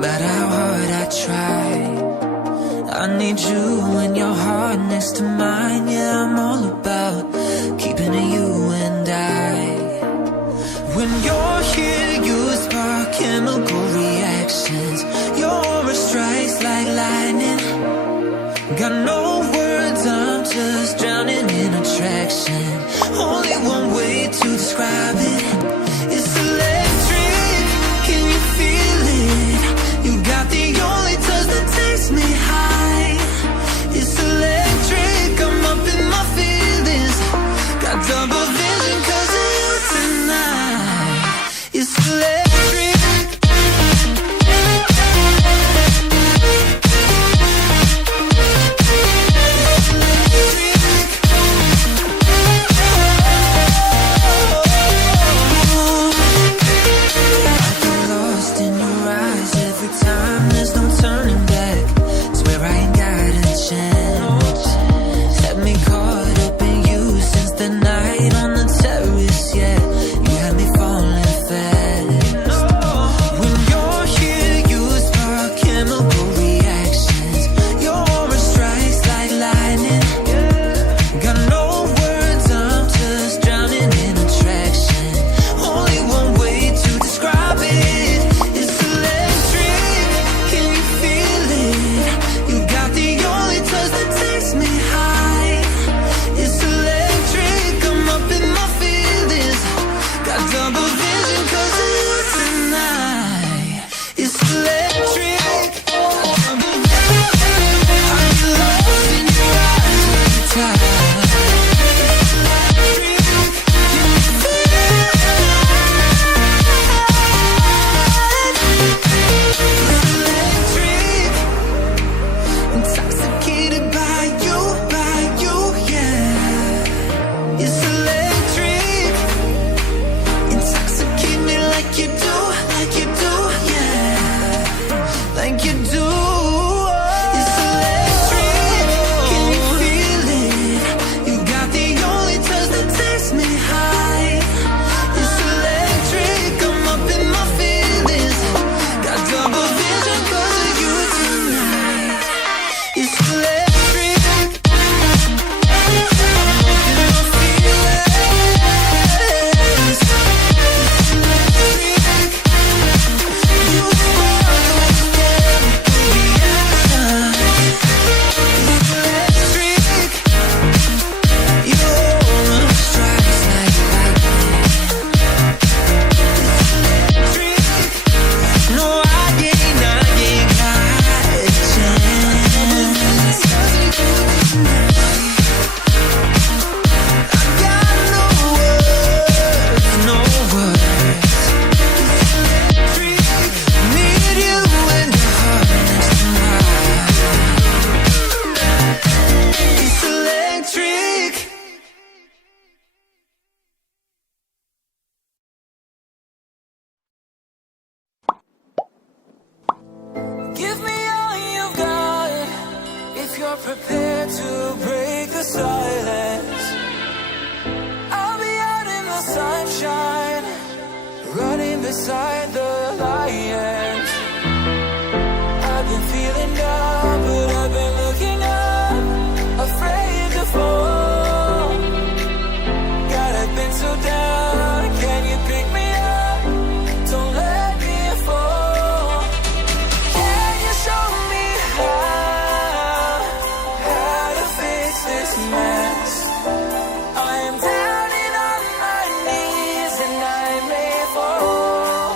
matter how hard I try. I need you and your heart next to mine. Yeah, I'm all about keeping it you and I. When you're here, you spark chemical reactions. Your aura strikes like lightning. Got no words, I'm just drowning in attraction. Only one way to describe it. It's electric, can you feel it? You got the only touch that takes me high. It's electric, I'm up in my feelings. Got double vision 'cause of you tonight. It's electric. Prepared to break the silence. I'll be out in the sunshine, running beside the lions. I've been feeling down, but I've been looking up, afraid to fall. God, I've been so down, can you pick me up? Don't let me fall. Can you show me this mess? I am down and on my knees, and I may fall